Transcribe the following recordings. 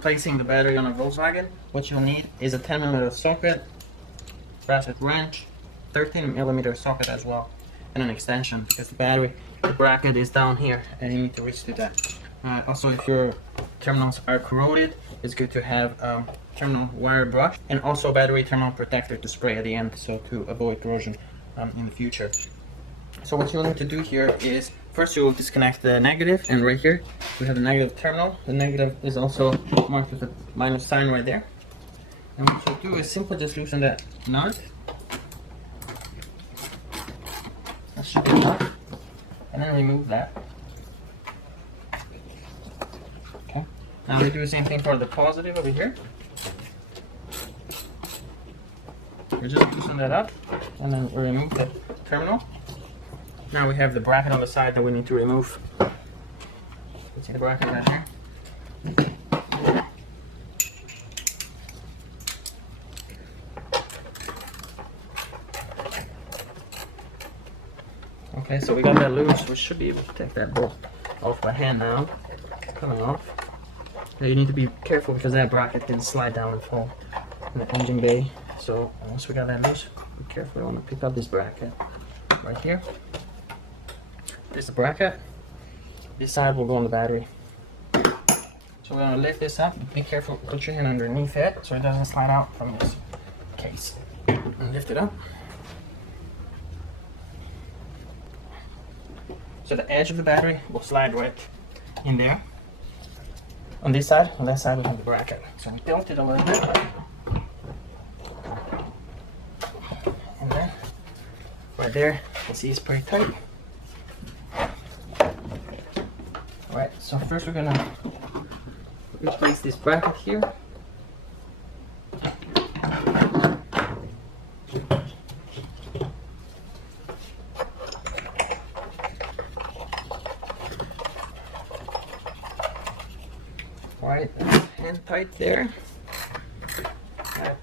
replacing the battery on a Volkswagen, what you'll need is a 10mm socket, ratchet wrench, 13mm socket as well, and an extension because the battery, the bracket is down here and you need to reach to that. Also, if your terminals are corroded, it's good to have a terminal wire brush and also battery terminal protector to spray at the end, so to avoid corrosion in the future. So what you'll need to do here is first you will disconnect the negative, and right here we have the negative terminal. The negative is also marked with a minus sign right there. And what you'll do is simply just loosen that nut. That should be enough. And then remove that. Okay. Now we do the same thing for the positive over here. We just loosen that up and then we remove the terminal. Now we have the bracket on the side that we need to remove. You can see the bracket right here. Okay, so we got that loose. We should be able to take that bolt off by hand now. Coming off. Now you need to be careful because that bracket can slide down and fall in the engine bay. So once we got that loose, be careful. I want to pick up this bracket right here. This is the bracket. This side will go on the battery. So we're going to lift this up. Be careful, put your hand underneath it so it doesn't slide out from this case. And lift it up. So the edge of the battery will slide right in there. On this side, on that side we have the bracket. So we tilt it a little bit. And then, right there, you can see it's pretty tight. Alright, so first we're gonna replace this bracket here. Alright, hand tight there. Right.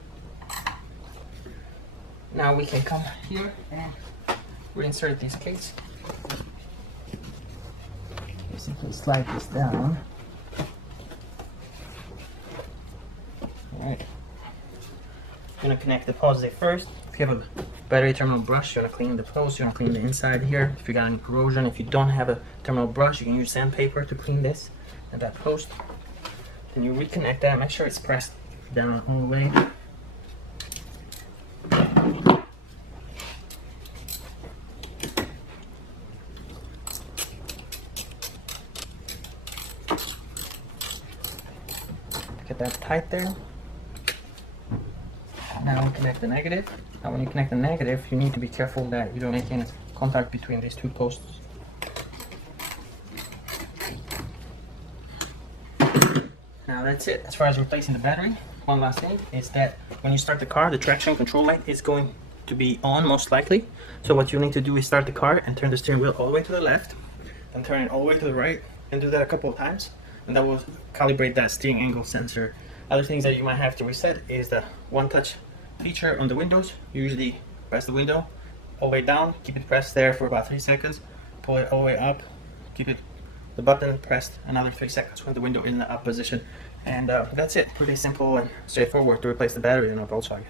Now we can come here and reinsert this case. Simply slide this down. Alright. I'm going to connect the positive first. If you have a battery terminal brush, you want to clean the post, you want to clean the inside here. If you got any corrosion, if you don't have a terminal brush, you can use sandpaper to clean this and that post. Then you reconnect that, make sure it's pressed down all the way. Get that tight there. Now we connect the negative. Now when you connect the negative, you need to be careful that you don't make any contact between these two posts. Now that's it as far as replacing the battery. One last thing is that when you start the car, the traction control light is going to be on most likely. So what you need to do is start the car and turn the steering wheel all the way to the left, then turn it all the way to the right, and do that a couple of times. And that will calibrate that steering angle sensor. Other things that you might have to reset is the one touch feature on the windows. You usually press the window all the way down, keep it pressed there for about 3 seconds, pull it all the way up, keep it the button pressed another 3 seconds when the window is in the up position. And that's it. Pretty simple and straightforward to replace the battery in a Volkswagen.